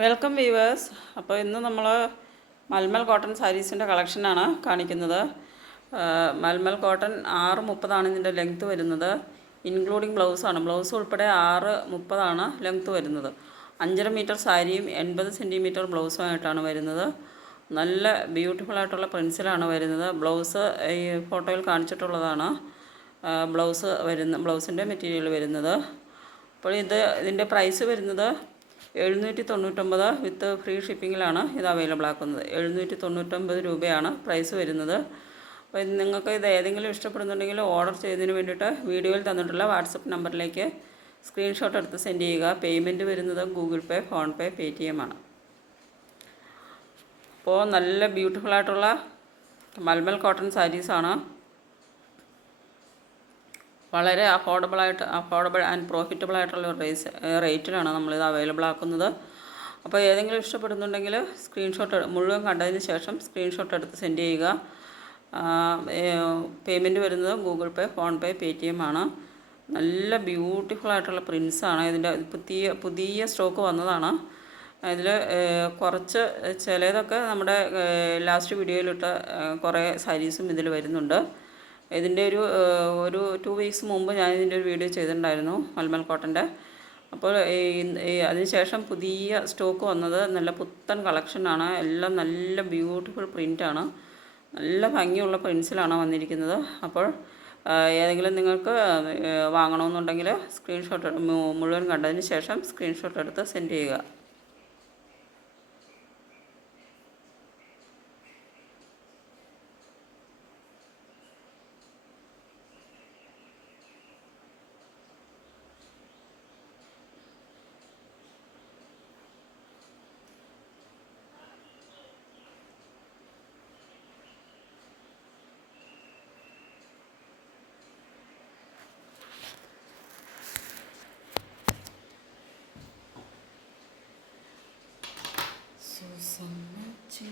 Welcome viewers. അപ്പോൾ ഇന്ന് നമ്മൾ മൽമൽ കോട്ടൺ സാരീസിൻ്റെ കളക്ഷനാണ് കാണിക്കുന്നത്. മൽമൽ കോട്ടൺ 6:30 ഇതിൻ്റെ ലെങ്ത്ത് വരുന്നത്. ഇൻക്ലൂഡിങ് ബ്ലൗസാണ്. ബ്ലൗസ് ഉൾപ്പെടെ 6:30 ലെങ്ത്ത് വരുന്നത്. 5.5 മീറ്റർ സാരിയും 80 സെൻറ്റിമീറ്റർ ബ്ലൗസുമായിട്ടാണ് വരുന്നത്. നല്ല ബ്യൂട്ടിഫുള്ളായിട്ടുള്ള പ്രിൻസിലാണ് വരുന്നത്. ബ്ലൗസ് ഈ ഫോട്ടോയിൽ കാണിച്ചിട്ടുള്ളതാണ് ബ്ലൗസിൻ്റെ മെറ്റീരിയൽ വരുന്നത്. അപ്പോൾ ഇതിൻ്റെ പ്രൈസ് വരുന്നത് 799 വിത്ത് ഫ്രീ ഷിപ്പിങ്ങിലാണ് ഇത് അവൈലബിൾ ആക്കുന്നത്. 799 രൂപയാണ് പ്രൈസ് വരുന്നത്. അപ്പോൾ നിങ്ങൾക്ക് ഇത് ഏതെങ്കിലും ഇഷ്ടപ്പെടുന്നുണ്ടെങ്കിൽ ഓർഡർ ചെയ്യുന്നതിന് വേണ്ടിയിട്ട് വീഡിയോയിൽ തന്നിട്ടുള്ള വാട്സപ്പ് നമ്പറിലേക്ക് സ്ക്രീൻഷോട്ട് എടുത്ത് സെൻഡ് ചെയ്യുക. പേയ്മെൻറ്റ് വരുന്നത് ഗൂഗിൾ പേ, ഫോൺ പേ, പേടിഎം ആണ്. അപ്പോൾ നല്ല ബ്യൂട്ടിഫുള്ളായിട്ടുള്ള മൽമൽ കോട്ടൺ സാരീസാണ്. വളരെ അഫോർഡബിൾ ആൻഡ് പ്രോഫിറ്റബിൾ ആയിട്ടുള്ള റേറ്റിലാണ് നമ്മളിത് അവൈലബിൾ ആക്കുന്നത്. അപ്പോൾ ഏതെങ്കിലും ഇഷ്ടപ്പെടുന്നുണ്ടെങ്കിൽ മുഴുവൻ കണ്ടതിന് ശേഷം സ്ക്രീൻഷോട്ട് എടുത്ത് സെൻഡ് ചെയ്യുക. പേയ്മെൻറ്റ് വരുന്നത് ഗൂഗിൾ പേ, ഫോൺ പേ, പേടിഎം ആണ്. നല്ല ബ്യൂട്ടിഫുള്ളായിട്ടുള്ള പ്രിൻസാണ്. ഇതിൻ്റെ പുതിയ സ്റ്റോക്ക് വന്നതാണ്. ഇതിൽ കുറച്ച് ചിലതൊക്കെ നമ്മുടെ ലാസ്റ്റ് വീഡിയോയിലിട്ട കുറേ സാരീസും ഇതിൽ വരുന്നുണ്ട്. ഇതിൻ്റെ ഒരു 2 വീക്സ് മുമ്പ് ഞാൻ ഇതിൻ്റെ ഒരു വീഡിയോ ചെയ്തിട്ടുണ്ടായിരുന്നു മൽമൽ കോട്ടൻ്റെ. അപ്പോൾ അതിനുശേഷം പുതിയ സ്റ്റോക്ക് വന്നത് നല്ല പുത്തൻ കളക്ഷനാണ്. എല്ലാം നല്ല ബ്യൂട്ടിഫുൾ പ്രിൻ്റാണ്. നല്ല ഭംഗിയുള്ള പ്രിൻസിലാണ് വന്നിരിക്കുന്നത്. അപ്പോൾ ഏതെങ്കിലും നിങ്ങൾക്ക് വാങ്ങണമെന്നുണ്ടെങ്കിൽ മുഴുവൻ കണ്ടതിന് ശേഷം സ്ക്രീൻഷോട്ട് എടുത്ത് സെൻഡ് ചെയ്യുക. Susamachi.